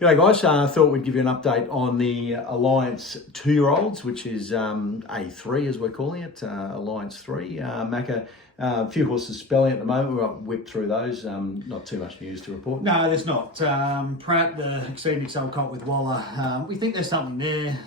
G'day guys, thought we'd give you an update on the Alliance 2-year-olds, which is A3 as we're calling it, Alliance 3. Macca, a few horses spelling at the moment, we'll whip through those, not too much news to report. No, there's not. Pratt, the Exceed Excel colt with Waller, we think there's something there.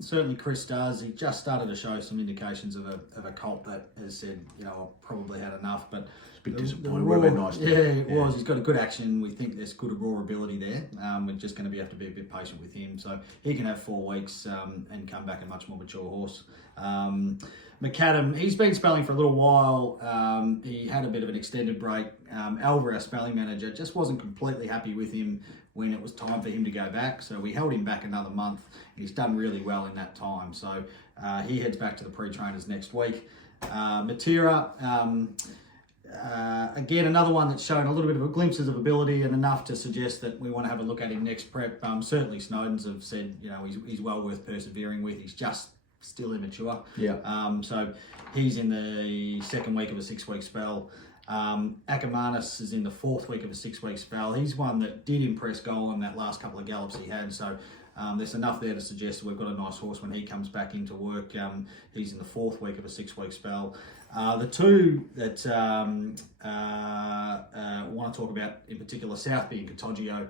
Certainly Chris does. He just started to show some indications of a colt that has said, I've probably had enough, but A bit disappointing. Would have been nice. It was. He's got a good action. We think there's good raw ability there. We're just going to have to be a bit patient with him. So he can have 4 weeks and come back a much more mature horse. McAdam, he's been spelling for a little while. He had a bit of an extended break. Alva, our spelling manager, just wasn't completely happy with him when it was time for him to go back. So we held him back another month. He's done really well in that time. So he heads back to the pre-trainers next week. Matera, again, another one that's shown a little bit of glimpses of ability and enough to suggest that we want to have a look at him next prep. Certainly Snowden's have said, he's well worth persevering with. He's just still immature. Yeah. So he's in the second week of a 6-week spell. Ackermanis is in the 4th week of a 6-week spell. He's one that did impress Golem that last couple of gallops he had. So there's enough there to suggest that we've got a nice horse when he comes back into work. He's in the 4th week of a 6-week spell. The two that I want to talk about in particular, Southby and Contagio,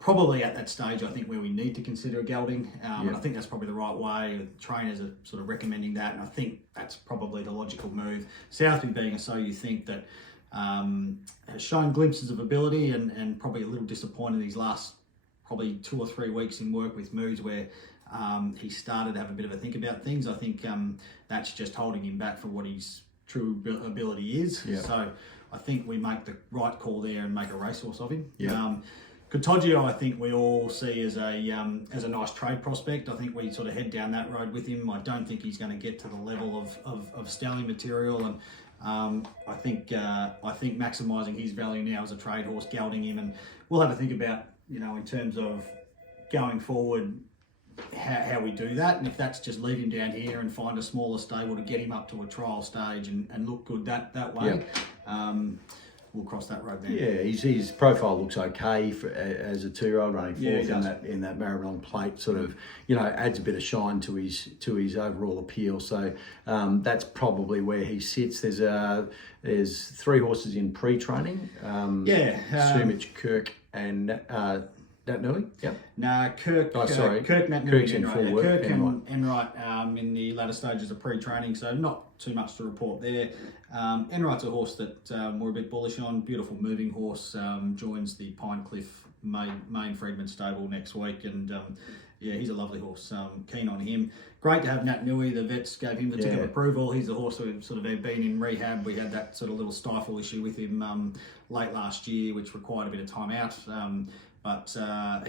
probably at that stage, I think, where we need to consider a gelding. And I think that's probably the right way. The trainers are sort of recommending that, and I think that's probably the logical move. Southby being a So You Think that has shown glimpses of ability and probably a little disappointed these last probably 2 or 3 weeks in work with Moods where he started to have a bit of a think about things. I think that's just holding him back for what his true ability is. Yeah. So I think we make the right call there and make a racehorse of him. Yeah. Contagio, I think we all see as a nice trade prospect. I think we sort of head down that road with him. I don't think he's going to get to the level of stallion material, and I think maximising his value now as a trade horse, gelding him, and we'll have to think about in terms of going forward how we do that, and if that's just leave him down here and find a smaller stable to get him up to a trial stage and look good that way. We'll cross that road there. Yeah, his profile looks okay as a 2-year-old running 4th in that Maribyrnong plate. Sort of, adds a bit of shine to his overall appeal. So that's probably where he sits. There's 3 horses in pre-training. Sumich, Kirk, and Nat Nui. Yep. No, Kirk. Kirk, Nat Nui, Kirk's in full work. Kirk and Enright in the latter stages of pre-training, so not too much to report there. Enright's a horse that we're a bit bullish on. Beautiful moving horse. Joins the Pinecliff main Freedman stable next week, and he's a lovely horse. Keen on him. Great to have Nat Nui. The vets gave him the tick of approval. He's a horse who sort of been in rehab. We had that sort of little stifle issue with him late last year, which required a bit of time out. But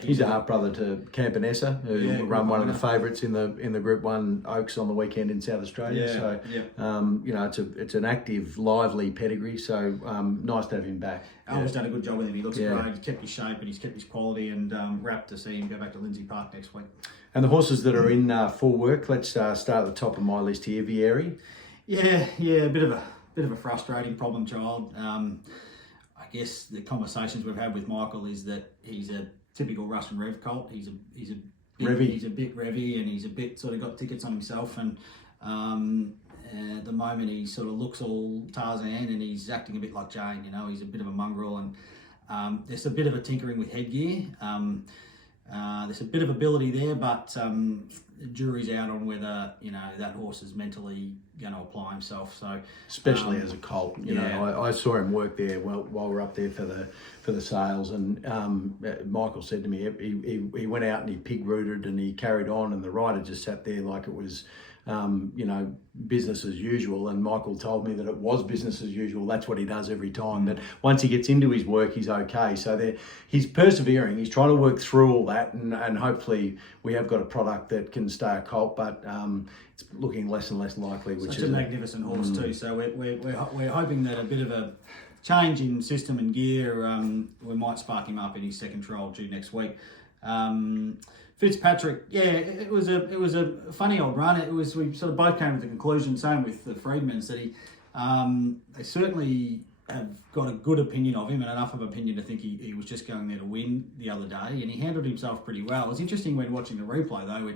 he's a half brother to Campanessa, who run one of the favourites in the Group 1 Oaks on the weekend in South Australia. It's an active, lively pedigree. So nice to have him back. Al's done a good job with him. He looks great. He's kept his shape and he's kept his quality, and rapt to see him go back to Lindsay Park next week. And the horses that are in full work. Let's start at the top of my list here. Vieri. A bit of a frustrating problem child. I guess the conversations we've had with Michael is that he's a typical Russian Rev colt. He's a bit revy, and he's a bit sort of got tickets on himself. And at the moment, he sort of looks all Tarzan, and he's acting a bit like Jane. He's a bit of a mongrel, and there's a bit of a tinkering with headgear. There's a bit of ability there, but the jury's out on whether that horse is mentally going to apply himself. So especially as a colt, I saw him work there while we're up there for the sales, and Michael said to me he went out and he pig rooted and he carried on, and the rider just sat there like it was business as usual. And Michael told me that it was business as usual. That's what he does every time. That once he gets into his work, he's okay. So he's persevering. He's trying to work through all that, and hopefully we have got a product that can stay a colt. But it's looking less and less likely. Which is a magnificent horse too. So we're hoping that a bit of a change in system and gear, we might spark him up in his second trial due next week. Fitzpatrick, it was a funny old run. We sort of both came to the conclusion, same with the Freedmans, that they certainly have got a good opinion of him and enough of opinion to think he was just going there to win the other day, and he handled himself pretty well. It was interesting when watching the replay though. He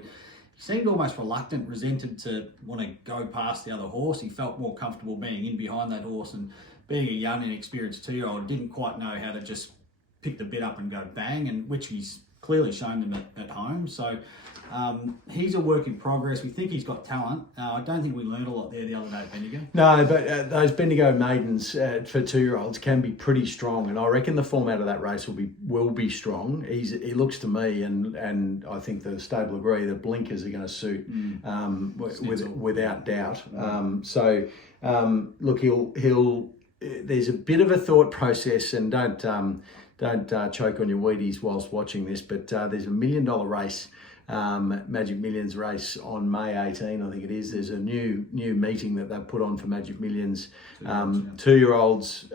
seemed almost reluctant, resented to want to go past the other horse. He felt more comfortable being in behind that horse, and being a young, inexperienced 2-year-old, didn't quite know how to just pick the bit up and go bang, and which he's clearly shown them at home. So he's a work in progress. We think he's got talent. I don't think we learned a lot there the other day at Bendigo. No, but those Bendigo maidens for 2-year-olds can be pretty strong, and I reckon the format of that race will be strong. He looks to me, and I think the stable agree, that blinkers are going to suit without doubt. Look, he'll. There's a bit of a thought process, and don't choke on your Wheaties whilst watching this, but there's a $1 million race, Magic Millions race on May 18, I think it is. There's a new meeting that they've put on for Magic Millions. 2-year-olds,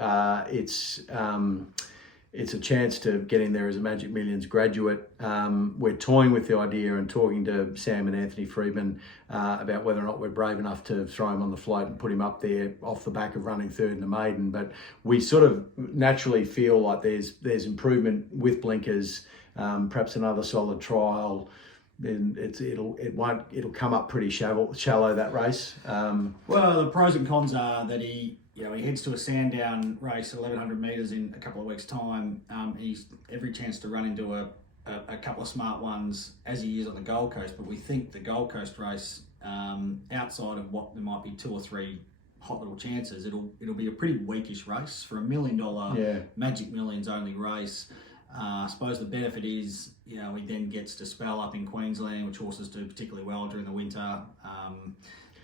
it's a chance to get in there as a Magic Millions graduate. We're toying with the idea and talking to Sam and Anthony Freedman about whether or not we're brave enough to throw him on the float and put him up there off the back of running third in the maiden. But we sort of naturally feel like there's improvement with blinkers, perhaps another solid trial. Then it'll come up pretty shallow that race. Well, the pros and cons are that he heads to a Sandown race at 1,100 metres in a couple of weeks' time. He's every chance to run into a couple of smart ones as he is on the Gold Coast. But we think the Gold Coast race, outside of what there might be 2 or 3 hot little chances, it'll be a pretty weakish race for $1 million Magic Millions only race. I suppose the benefit is, he then gets to spell up in Queensland, which horses do particularly well during the winter.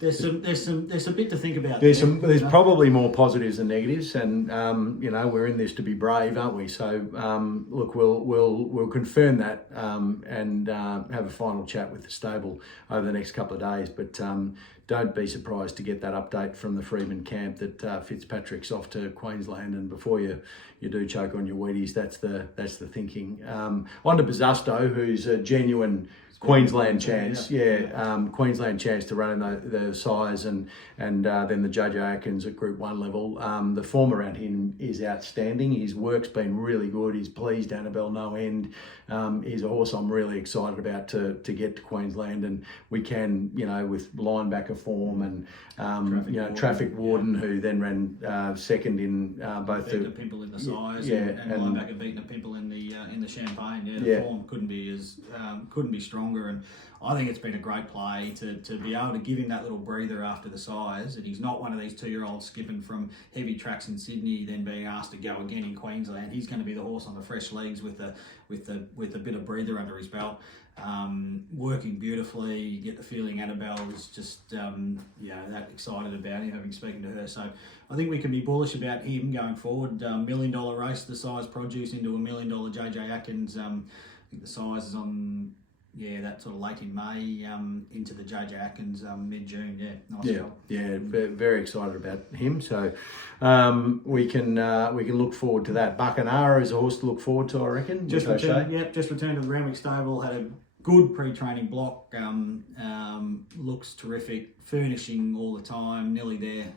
There's a bit to think about. There's probably more positives than negatives, and we're in this to be brave, aren't we? So look, we'll confirm that and have a final chat with the stable over the next couple of days. But don't be surprised to get that update from the Freeman camp that Fitzpatrick's off to Queensland, and before you do choke on your Wheaties, that's the thinking. On to Bazasto, who's a genuine Queensland chance, Queensland chance to run in the size, and then the JJ Atkins at Group 1 level. The form around him is outstanding. His work's been really good. He's pleased Annabelle no end. He's a horse I'm really excited about to get to Queensland, and we can, with linebacker form and Traffic Warden, who then ran second in both the Pimple in the size, and linebacker beating a Pimple in the Champagne. The form couldn't be stronger, and I think it's been a great play to be able to give him that little breather after the size, and he's not one of these 2-year-olds skipping from heavy tracks in Sydney then being asked to go again in Queensland. He's going to be the horse on the fresh legs with a bit of breather under his belt. Working beautifully. You get the feeling Annabelle is just that excited about him, having spoken to her. So I think we can be bullish about him going forward. $1 million race, the size produce into $1 million JJ Atkins. I think the size is on that sort of late in May into the JJ Atkins mid-June. Very excited about him. So we can look forward to that. Bacanara is a horse to look forward to, I reckon. Just returned to the Randwick stable. Had a good pre-training block. Looks terrific. Furnishing all the time. Nearly there.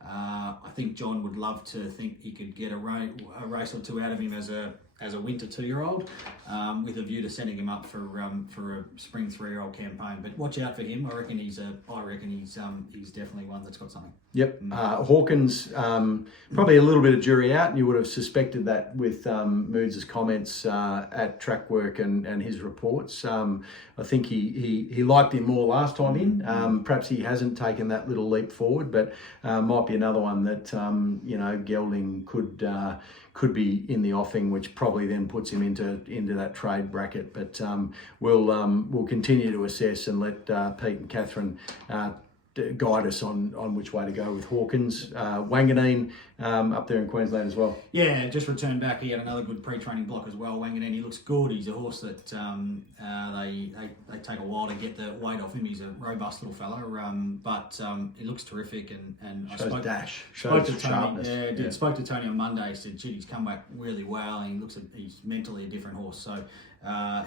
I think John would love to think he could get a race or two out of him as a winter 2-year-old, with a view to setting him up for a spring 3-year-old campaign. But watch out for him. I reckon he's definitely one that's got something. Yep. Hawkins, probably a little bit of jury out, and you would have suspected that with Moods' comments at track work and his reports. I think he liked him more last time in. Perhaps he hasn't taken that little leap forward, but might be another one that Gelding could be in the offing, which probably then puts him into that trade bracket. But we'll continue to assess and let Pete and Catherine guide us on which way to go with Hawkins. Wanganeen up there in Queensland as well. Yeah, just returned back. He had another good pre-training block as well. Wanganeen, he looks good. He's a horse that they take a while to get the weight off him. He's a robust little fella, but he looks terrific. And shows dash, spoke to Tony. Sharpness. Spoke to Tony on Monday. Said, "Shit, he's come back really well. And he's mentally a different horse." So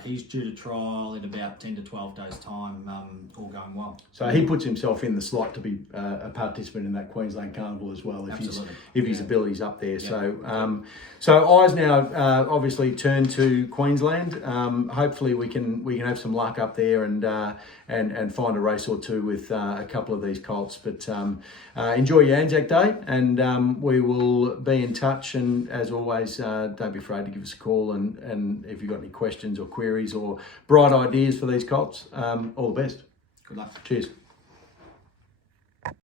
he's due to trial in about 10 to 12 days' time. All going well. So he puts himself in the slot to be a participant in that Queensland Carnival as well, if his ability's up there. So eyes now obviously turn to Queensland. Hopefully we can have some luck up there and find a race or two with a couple of these colts. But enjoy your Anzac Day, and we will be in touch. And as always, don't be afraid to give us a call. And if you've got any questions or queries or bright ideas for these colts, all the best. Good luck. Cheers.